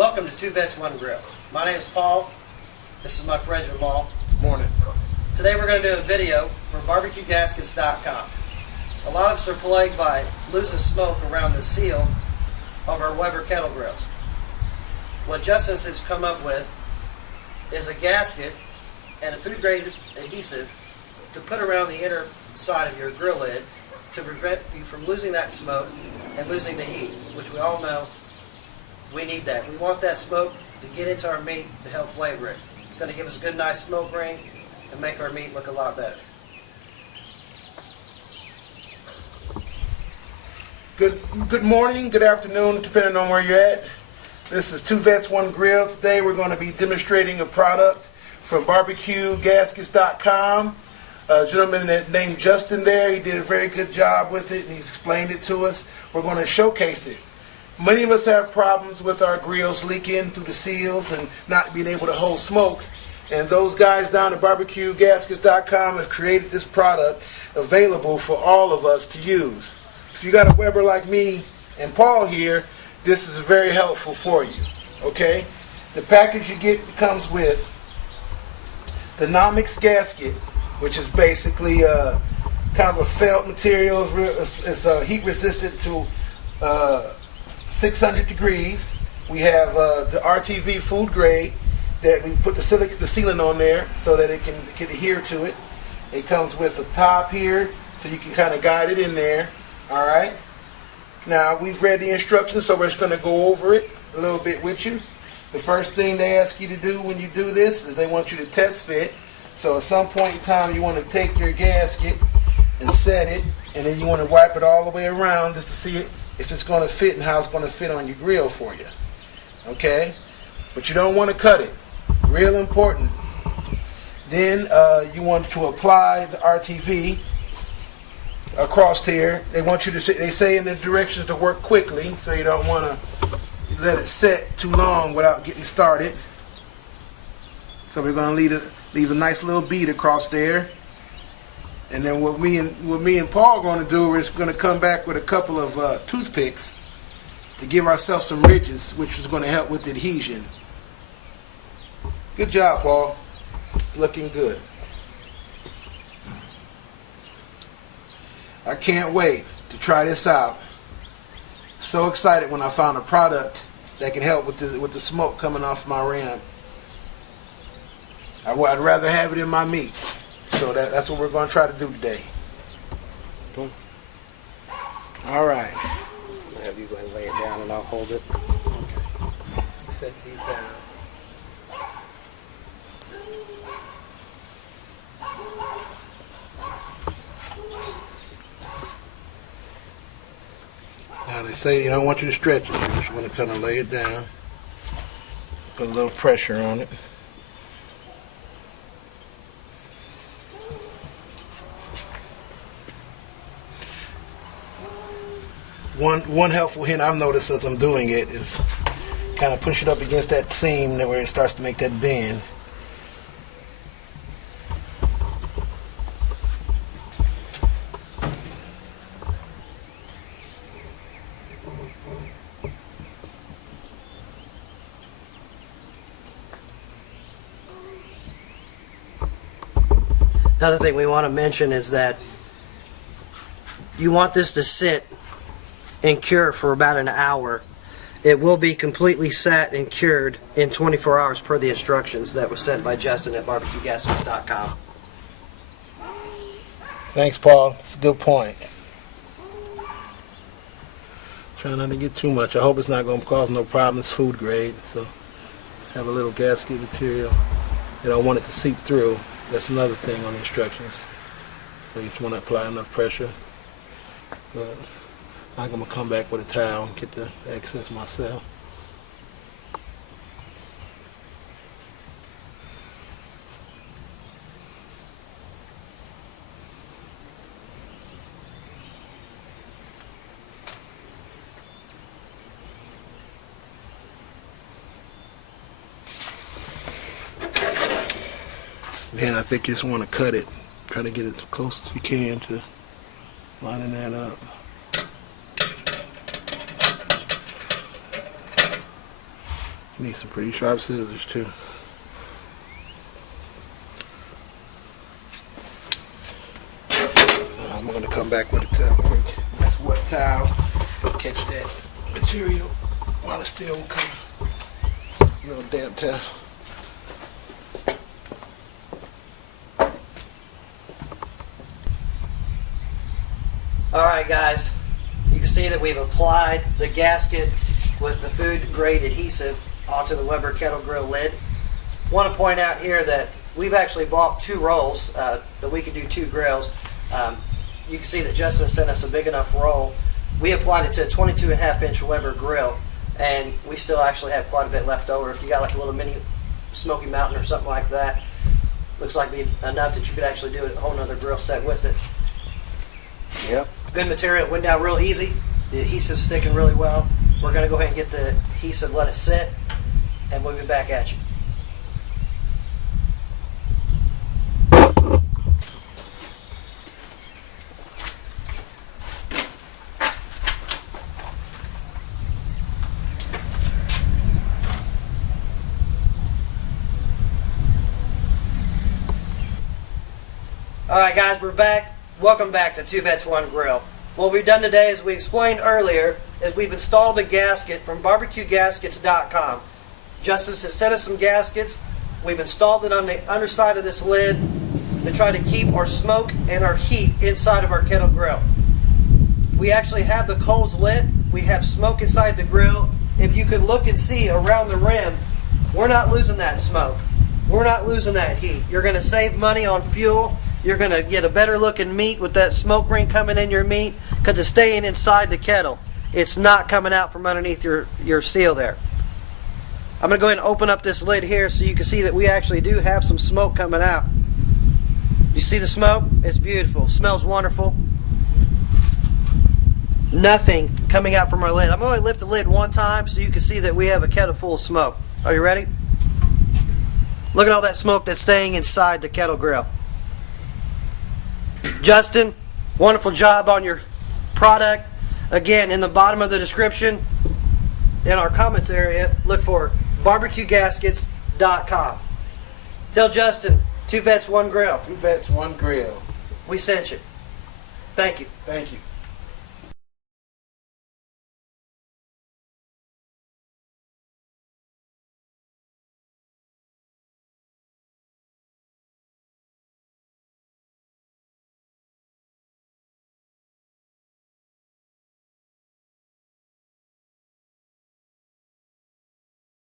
Welcome to Two Vets, One Grill. My name is Paul. This is my friend Jamal. Morning. Today we're going to do a video for BBQGaskets.com. A lot of us are plagued by losing smoke around the seal of our Weber Kettle Grills. What Justin has come up with is a gasket and a food-grade adhesive to put around the inner side of your grill lid to prevent you from losing that smoke and losing the heat, which we all know we need that. We want that smoke to get into our meat to help flavor it. It's going to give us a good, nice smoke ring and make our meat look a lot better. Good morning, good afternoon, depending on where you're at. This is Two Vets, One Grill. Today we're going to be demonstrating a product from BBQGaskets.com. A gentleman named Justin there, he did a very good job with it and he's explained it to us. We're going to showcase it. Many of us have problems with our grills leaking through the seals and not being able to hold smoke. And those guys down at BBQGaskets.com have created this product available for all of us to use. If you got a Weber like me and Paul here, this is very helpful for you. Okay? The package you get comes with the Nomics gasket, which is basically kind of a felt material. It's heat resistant to 600 degrees. We have the RTV food grade that we put the sealant on there so that it can adhere to it. It comes with a top here so you can kind of guide it in there. All right. Now we've read the instructions, so we're just going to go over it a little bit with you. The first thing they ask you to do when you do this is they want you to test fit. So at some point in time you want to take your gasket and set it, and then you want to wipe it all the way around just to see if it's going to fit and how it's going to fit on your grill for you. Okay? But you don't want to cut it. Real important. Then you want to apply the RTV across here. They want you to, they say in the directions to work quickly, so you don't want to let it set too long without getting started. So we're going to leave a nice little bead across there. And then what me and Paul are going to do is going to come back with a couple of toothpicks to give ourselves some ridges, which is going to help with adhesion. Good job, Paul. It's looking good. I can't wait to try this out. So excited when I found a product that can help with the smoke coming off my rim. I'd rather have it in my meat. So that's what we're going to try to do today. All right. I'll have you go and lay it down and I'll hold it. Okay. Set these down. Now they say you don't want you to stretch it, so you just want to kind of lay it down. Put a little pressure on it. One helpful hint I've noticed as I'm doing it is kind of push it up against that seam where it starts to make that bend. Another thing we want to mention is that you want this to sit and cure for about an hour. It will be completely set and cured in 24 hours per the instructions that was sent by Justin at BBQGaskets.com. Thanks, Paul. It's a good point. Try not to get too much. I hope it's not going to cause no problems. Food grade, so have a little gasket material. You don't want it to seep through. That's another thing on the instructions. So you just want to apply enough pressure. But I'm going to come back with a towel and get the excess myself. Then I think you just want to cut it. Try to get it as close as you can to lining that up. Need some pretty sharp scissors too. I'm going to come back with a towel. That's wet towel. Catch that material while it's still coming. Little damp towel. Alright guys, you can see that we've applied the gasket with the food grade adhesive onto the Weber Kettle Grill lid. Want to point out here that we've actually bought 2 rolls that we can do 2 grills. You can see that Justin sent us a big enough roll. We applied it to a 22.5-inch Weber grill, and we still actually have quite a bit left over. If you got like a little mini Smoky Mountain or something like that, looks like it'd be enough that you could actually do a whole nother grill set with it. Yep. Good material, it went down real easy. The adhesive's sticking really well. We're going to go ahead and get the adhesive, let it sit, and we'll be back at you. Alright guys, we're back. Welcome back to 2 Vets 1 Grill. What we've done today, as we explained earlier, is we've installed a gasket from BBQGaskets.com. Justice has sent us some gaskets. We've installed it on the underside of this lid to try to keep our smoke and our heat inside of our kettle grill. We actually have the coals lit. We have smoke inside the grill. If you could look and see around the rim, we're not losing that smoke. We're not losing that heat. You're going to save money on fuel. You're going to get a better looking meat with that smoke ring coming in your meat because it's staying inside the kettle. It's not coming out from underneath your seal there. I'm going to go ahead and open up this lid here so you can see that we actually do have some smoke coming out. You see the smoke? It's beautiful. It smells wonderful. Nothing coming out from our lid. I'm going to lift the lid one time so you can see that we have a kettle full of smoke. Are you ready? Look at all that smoke that's staying inside the kettle grill. Justin, wonderful job on your product. Again, in the bottom of the description, in our comments area, look for BBQGaskets.com. Tell Justin, 2 Vets 1 Grill. 2 Vets 1 Grill. We sent you. Thank you. Thank you.